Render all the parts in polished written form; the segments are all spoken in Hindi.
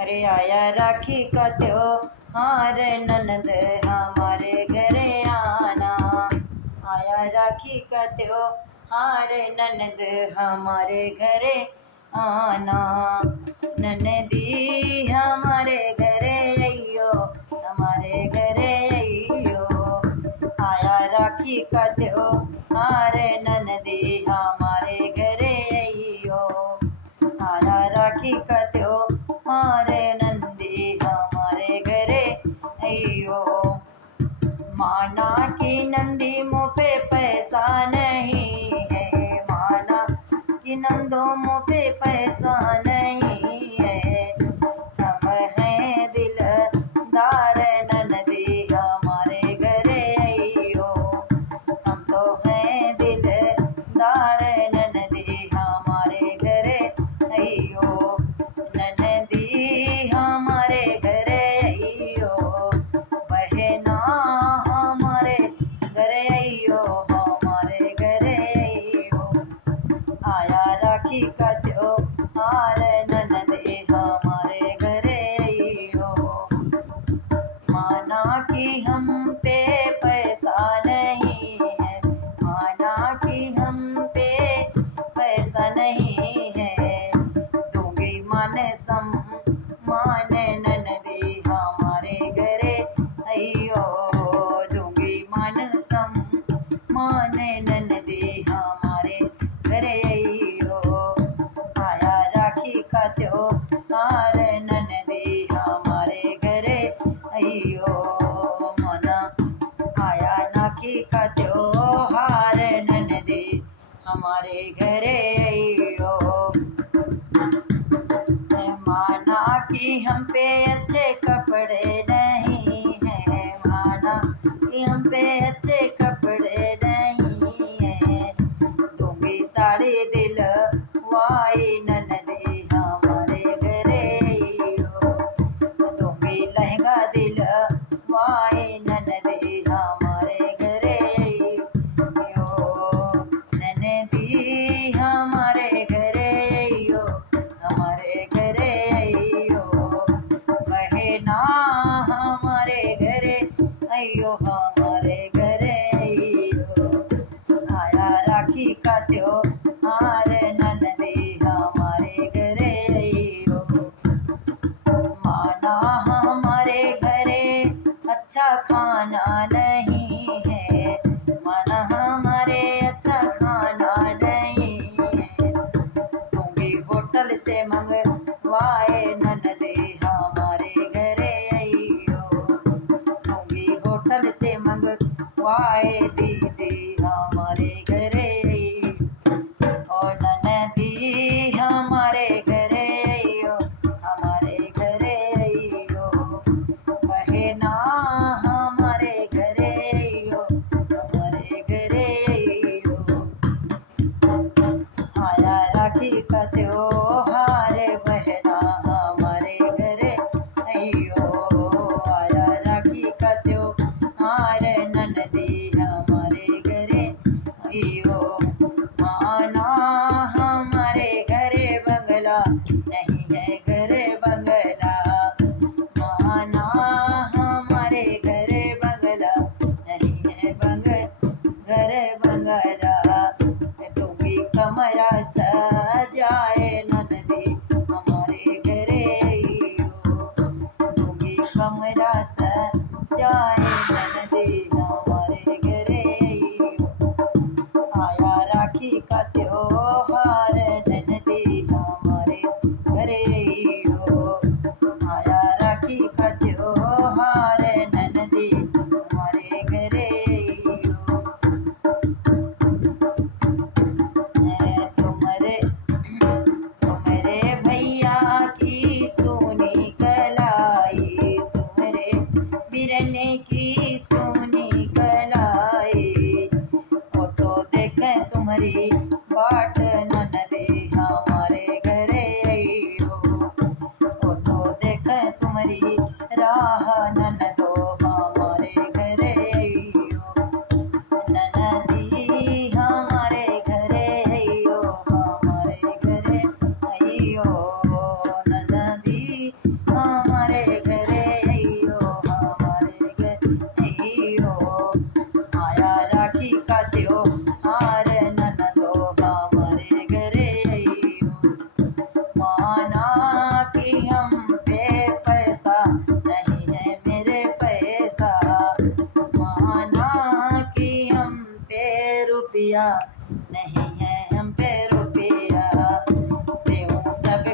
अरे आया राखी का त्योहार ननद हमारे घरे आना। आया राखी का त्योहार ननद हमारे घरे आना। ननदी हमारे घरे अइयो, हमारे घरे अइयो। आया राखी का त्योहार ननदी हमारे घरे अइयो। आया राखी का त्योहार नंदी हमारे घरे अइयो। माना कि नंदी मुँह पे पैसा नहीं है, माना कि नंदो मुँह पे पैसा नहीं है। हम हैं दिलदार ननदी हमारे घरे अइयो। हम तो हैं दिलदार ननदी हमारे घरे अइयो। ननदी हमारे घरे अइयो, बहना हमारे घरे अइयो, हमारे घरे अइयो। आया राखी का त्योहार ननदी हमारे घरे अइयो। माना कि हम पे पैसा नहीं है, माना कि हम पे पैसा नहीं है। दूंगी मान सम्मान ननदी हमारे घरे अइयो। दूंगी मान सम्मान ननदी हमारे घरे अइयो। आया राखी का त्योहार ननदी हमारे घरे अइयो। मना आया राखी का त्योहार ननदी हमारे घरे अइयो। माना कि हम पे अच्छे कपड़े नहीं हैं, माना कि हम पे अच्छे कपड़े नहीं हैं। दूंगी साड़ी दिलवाई ननदी हमारे घरे अइयो। दूंगी लहंगा दिलवाई ननदी हमारे घरे अइयो। ननदी हमारे घरे अइयो, हमारे घरे अइयो। बहना हमारे घरे अइयो, हमारे घरे अइयो। आया राखी का त्योहार ननदी हमारे घरे अइयो। माना हमारे घरे अच्छा खाना नहीं है, माना हमारे अच्छा खाना नहीं है। दूंगी होटल से मंगवाए ननदी हमारे घरे अइयो। दूंगी होटल से मंगवाए दीदी हमारे घरे अइयो। और ननदी हमारे घरे अइयो, हमारे घरे अइयो। बहना हमारे घरे अइयो, हमारे घरे अइयो। आया राखी का त्योहार बहना हमारे घरे अइयो। आया राखी का त्योहार ननदी हमारे घरे अइयो। माना हमारे घरे बंगला नहीं है, घरे बंगला। माना हमारे घरे बंगला नहीं है, घरे बंगला। दूंगी कमरा सजाए ननदी हमारे घरे अइयो। दूंगी कमरा सजाए ननदी हमारे घरे अइयो। आया राखी का त्योहार ननदी हमारे घरे अइयो। आया राखी का त्योहार ननदी हमारे घरे अइयो। तुम्हारे भैया की सोनी कलाई, तुम्हारे बिरने की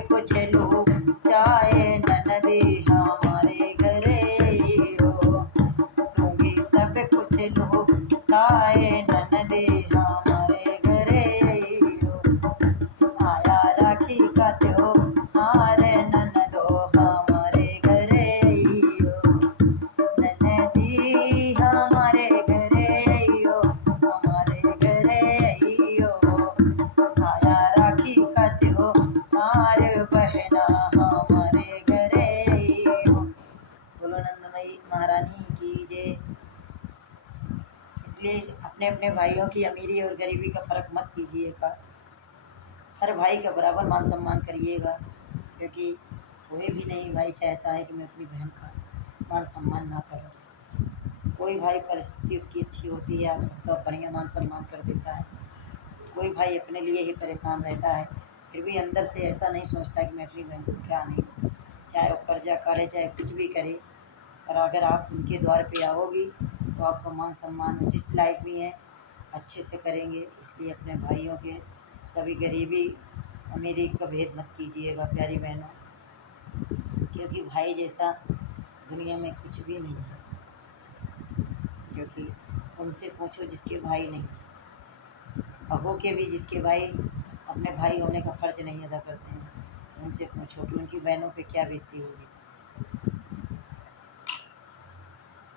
कुछ लूटाए ननदी हमारे घरे हो। दूंगी सब कुछ लूटाए ननदी हमारे घरे हो। आया राखी का त्योहार ननदो हमारे घरे हो। ननदी हमारे घरे हो, हमारे घरे हो। आया राखी का त्योहार बहना हमारे घरे हो। बोलो नंदमयी महारानी की जय। इसलिए अपने अपने भाइयों की अमीरी और गरीबी का फर्क मत कीजिएगा। हर भाई का बराबर मान सम्मान करिएगा, क्योंकि कोई भी नहीं भाई चाहता है कि मैं अपनी बहन का मान सम्मान ना करूं। कोई भाई परिस्थिति उसकी अच्छी होती है, आप सबका बढ़िया मान सम्मान कर देता है। कोई भाई अपने लिए ही परेशान रहता है, फिर भी अंदर से ऐसा नहीं सोचता कि मैं अपनी बहन को क्या नहीं, चाहे वो कर्जा काटे चाहे कुछ भी करे। पर अगर आप उनके द्वार पे आओगी तो आपका मान सम्मान जिस लायक भी हैं अच्छे से करेंगे। इसलिए अपने भाइयों के कभी गरीबी अमीरी का भेद मत कीजिएगा प्यारी बहनों, क्योंकि भाई जैसा दुनिया में कुछ भी नहीं है। क्योंकि उनसे पूछो जिसके भाई नहीं, बहू के भी जिसके भाई अपने भाई होने का फ़र्ज नहीं अदा करते हैं, उनसे पूछो कि उनकी बहनों पे क्या बीतती होगी।